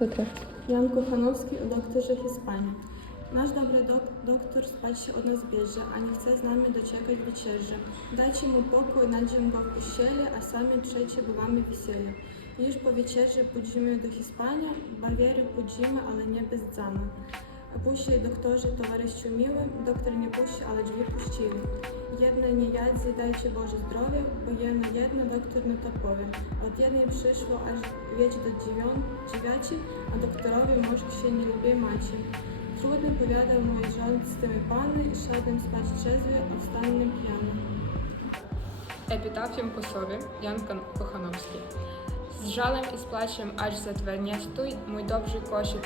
Pytasz. Jan Kochanowski o doktorze Hiszpanii. Nasz dobry dok doktor spać się od nas bierze, a nie chce z nami dociekać wieczerzy. Dajcie mu pokój, nadziem go w a sami trzecie bywamy wisieli. Już po wieczerzy pójdziemy do Hiszpanii, Bawiery pójdziemy, ale nie bez dzana. Puściej doktorze, towarzyszu miły, doktor nie puści, ale drzwi puścili. Jedne nie jadzi, dajcie Boże zdrowie, bo jedno jedno doktor nie to powie. Od jednej przyszło aż wieć do dziewiąt, dziewiaci, a doktorowi może się nie lubi macie. Trudno powiadał mój rząd z tymi pany i szedłem spać trzeźwy, a wstanę pijany. Епітафієм Косові Ян Кон- Кохановський. З жалем і з плачем аж за тверня стуй, мой добрий коші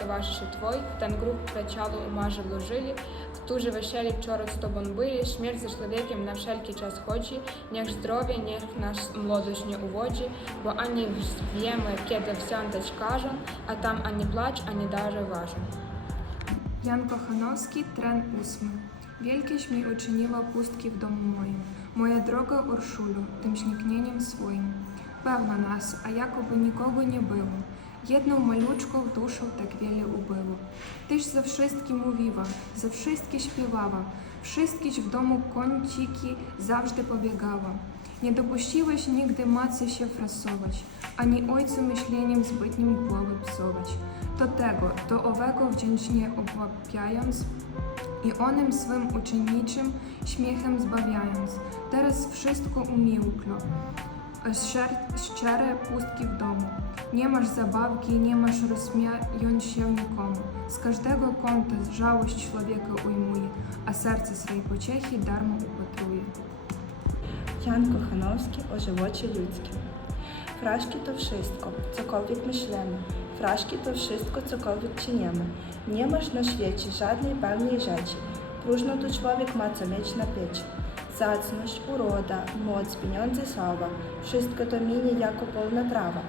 твой, груб причалу умаже вложили, в ту же веселі вчора з тобою били, смерть за чоловіком на всякий час ходжі, нех здоров'я, нех нас млодость не уводжі, бо ані każą, a tam ani placz, ani darze ważą. Jan Kochanowski, tren ósmy. Wielkieś mi uczyniła pustki w domu moim. Moja droga Urszulu, tym zniknieniem swoim. Певно нас, а якоби нікого не було. Jedną malutką w duszę tak wiele ubyło. Tyś za wszystkim mówiła, za wszystkie śpiewała, wszystkieś w domu kąciki zawsze pobiegała. Nie dopuściłeś nigdy matce się frasować, ani ojcu myśleniem zbytnim głowy psować. To tego, to owego wdzięcznie obłapiając i onym swym uczenniczym śmiechem zbawiając, teraz wszystko umilkło. W domu. Nie masz zabawki, nie masz rozśmiejąc się nikomu. Z każdego kąta żałość człowieka ujmuje, a serce swej pociechy darmo upatruje. Jan Kochanowski o żywocie ludzkim. Fraszki to wszystko, cokolwiek myślimy. Fraszki to wszystko, cokolwiek czynimy. Nie masz na świecie żadnej pewnej rzeczy. Próżno tu człowiek ma co mieć na pieci. Zacność, uroda, moc, pieniądze, sława. Wszystko to minie jako polna trawa.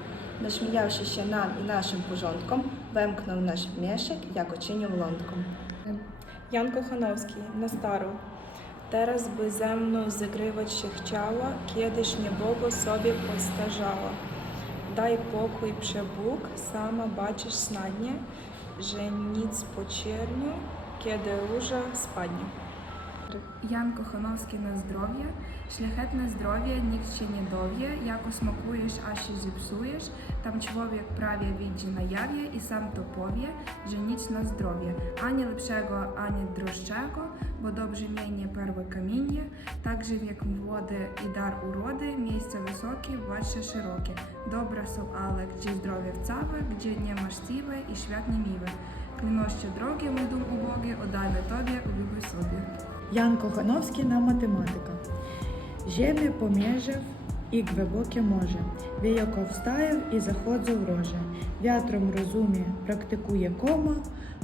Naśmiejawszy się nam i naszym porządkom, wemknął nasz mieszek jako cienią lądką. Ян Кохановський на стару. Teraz by ze mną zagrywać się chciała, kiedyś niebogo sobie postarzała. Daj pokój przebóg, sama baczysz snadnie, że nic po cierniu, kiedy róża spadnie. Ян Кохановський на здоров'я, шляхетне здоров'я, się nie dowie, jako smakujesz, a się zepsujesz, tam człowiek prawie widzi na jawie i sam to powie, że nic na zdrowie, ani lepszego, ani droższego, bo dobrze mienie perłe kamienie, także wiek młody i dar urody, miejsce wysokie, właśnie szerokie. Dobra są, ale gdzie zdrowie całe, gdzie nie masz siły i świat niemiły. Klinoście drogie, mój dum ubogie, oddajmy Tobie, ulibuj sobie. Ян Кохановський на математика. Ziemię pomierzив і глибоке може. Віяко встаєв і заходзу вроже. Вятром розумie, практикує кома,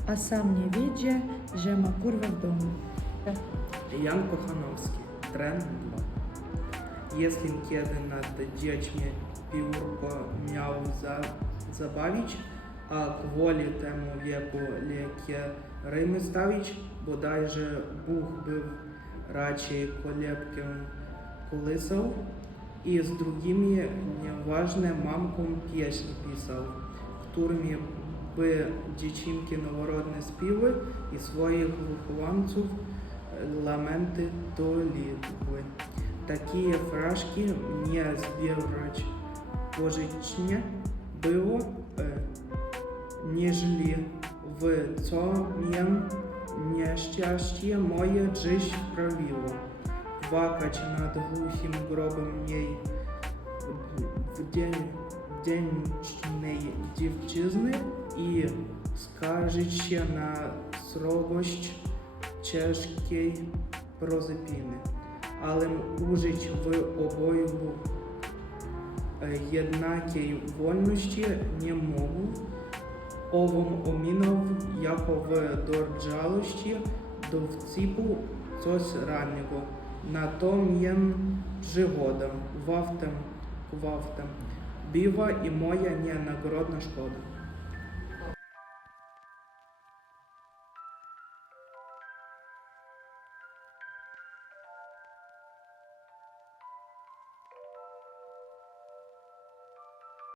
а сам не відже, że ma kurwa w. Ян Кохановский, тренд 2. Если kiedy над dziećmi piórko miał za, zabawić, a gwoli temu wieku lekkie rymy stawić, bodajże Bóg był raczej kolebkiem колисał i z drugimi nieważne mamką pieśni pisał, którymi by dziewczynki noworodne śpiły i swoich wychowanców lamenty do Litwy. Takie fraszki mnie zbierać pożycznie było, e, nieżeli w co mnie nieszczęście moje dziś prawiło. Płakać nad głuchim grobem niej w dzień wdzięcznej dziewczyzny i skarżyć się na srogość ciężkiej prozepiny, ale użyć w obojgu e, jednakiej wolności nie mógł. Ową ominął jako w dorżałości do wcipu coś rannego. Na to mnie przygoda, waftem,